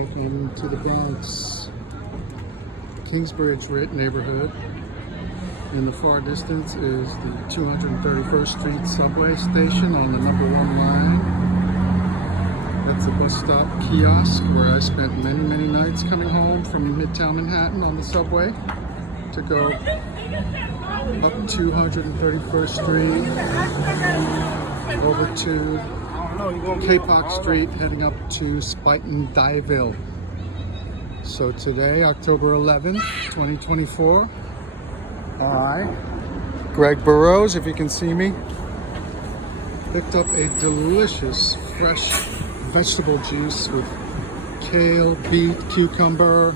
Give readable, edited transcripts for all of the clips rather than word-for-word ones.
Welcome to the Bronx, Kingsbridge neighborhood. In the far distance is the 231st Street subway station on the #1 line. That's a bus stop kiosk where I spent many nights coming home from Midtown Manhattan on the subway to go up 231st Street, over to K-Park Street, heading up to Spuyten Duyvil. So today, October 11th, 2024, I, Greg Burrows, if you can see me, picked up a delicious fresh vegetable juice with kale, beet, cucumber,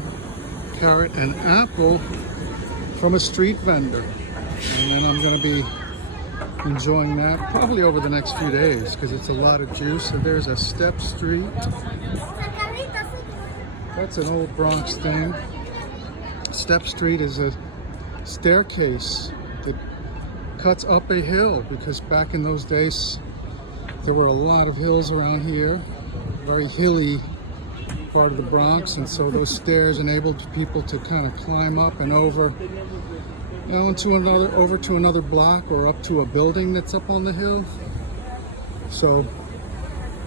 carrot, and apple from a street vendor. And then I'm going to be enjoying that probably over the next few days because it's a lot of juice. And there's a Step Street. That's an old Bronx thing. Step Street is a staircase that cuts up a hill because back in those days there were a lot of hills around here, very hilly part of the Bronx, and so those stairs enabled people to kind of climb up and over, over to another block or up to a building that's up on the hill. So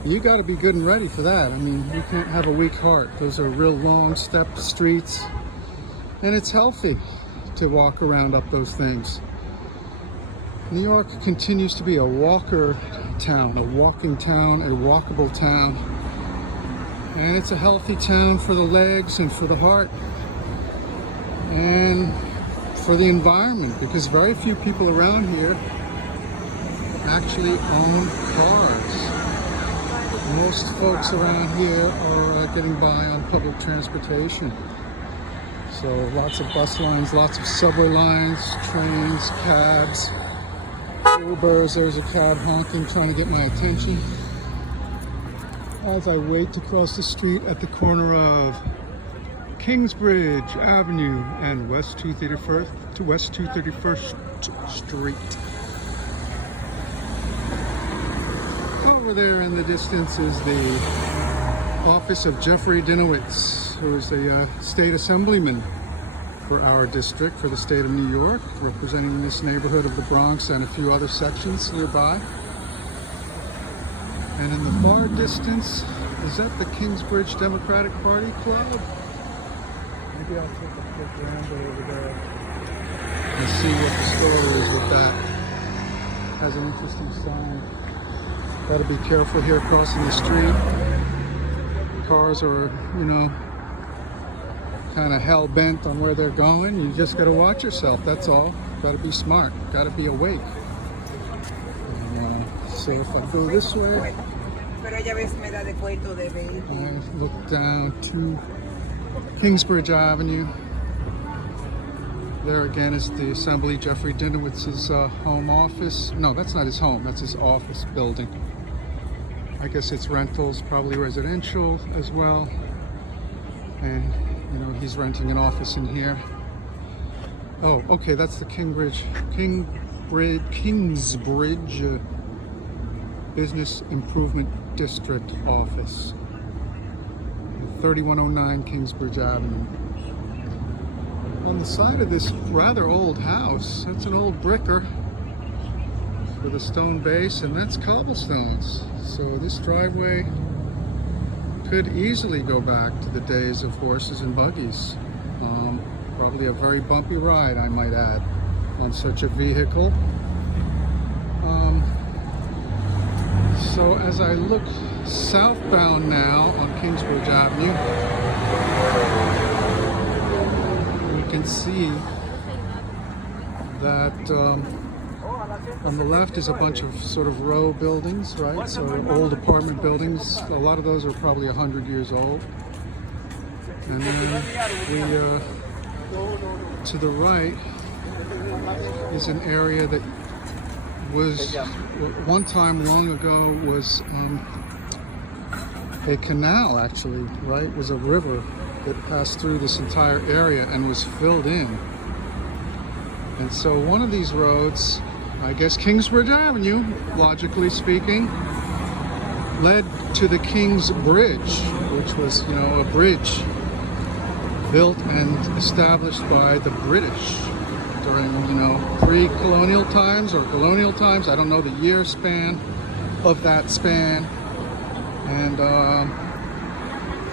you got to be good and ready for that. I mean, you can't have a weak heart. Those are real long step streets, and it's healthy to walk around up those things. New York continues to be a walker town, a walking town, a walkable town. And it's a healthy town for the legs and for the heart and for the environment, because very few people around here actually own cars. Most folks around here are getting by on public transportation. So lots of bus lines, lots of subway lines, trains, cabs, Ubers. There's a cab honking, trying to get my attention as I wait to cross the street at the corner of Kingsbridge Avenue and West 231st Street. Over there in the distance is the office of Jeffrey Dinowitz, who is a state assemblyman for our district, for the state of New York, representing this neighborhood of the Bronx and a few other sections nearby. And in the far distance, is that the Kingsbridge Democratic Party Club? Maybe I'll take a quick ramble over there and see what the story is with that. Has an interesting sign. Got to be careful here crossing the street. Cars are, kind of hell-bent on where they're going. You just got to watch yourself, that's all. Got to be smart, got to be awake. So if I go this way, I look down to Kingsbridge Avenue. There again is the Assembly, Jeffrey Dinowitz's home office. No, that's not his home, that's his office building. I guess it's rentals, probably residential as well. And, he's renting an office in here. Oh, okay, that's the Kingsbridge Business Improvement District office. 3109 Kingsbridge Avenue. On the side of this rather old house, that's an old bricker with a stone base, and that's cobblestones. So this driveway could easily go back to the days of horses and buggies. Probably a very bumpy ride, I might add, on such a vehicle. So as I look southbound now on Kingsbridge Avenue, you can see that on the left is a bunch of sort of row buildings, right? So old apartment buildings. A lot of those are probably 100 years old. And then to the right is an area that was one time long ago was a canal, actually, right? It was a river that passed through this entire area and was filled in. And so one of these roads, I guess Kingsbridge Avenue, logically speaking, led to the Kingsbridge, which was, you know, a bridge built and established by the British during, you know, pre-colonial times or colonial times. I don't know the year span of that span. And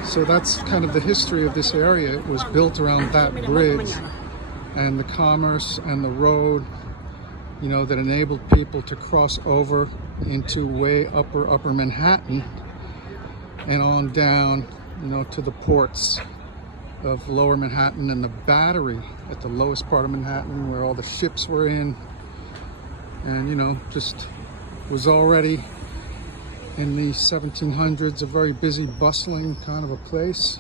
so that's kind of the history of this area. It was built around that bridge and the commerce and the road, you know, that enabled people to cross over into way upper Manhattan and on down, you know, to the ports of lower Manhattan and the Battery at the lowest part of Manhattan where all the ships were in. And, you know, just was already in the 1700s a very busy, bustling kind of a place.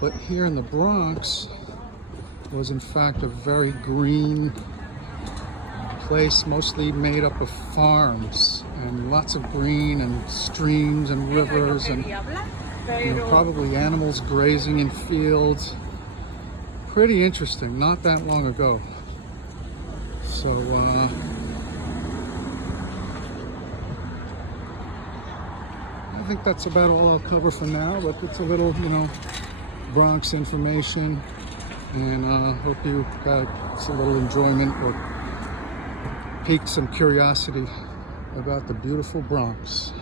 But here in the Bronx was in fact a very green place, mostly made up of farms and lots of green and streams and rivers and, you know, probably animals grazing in fields. Pretty interesting, not that long ago. So I think that's about all I'll cover for now, but it's a little, you know, Bronx information, and hope you got a little enjoyment or piqued some curiosity about the beautiful Bronx.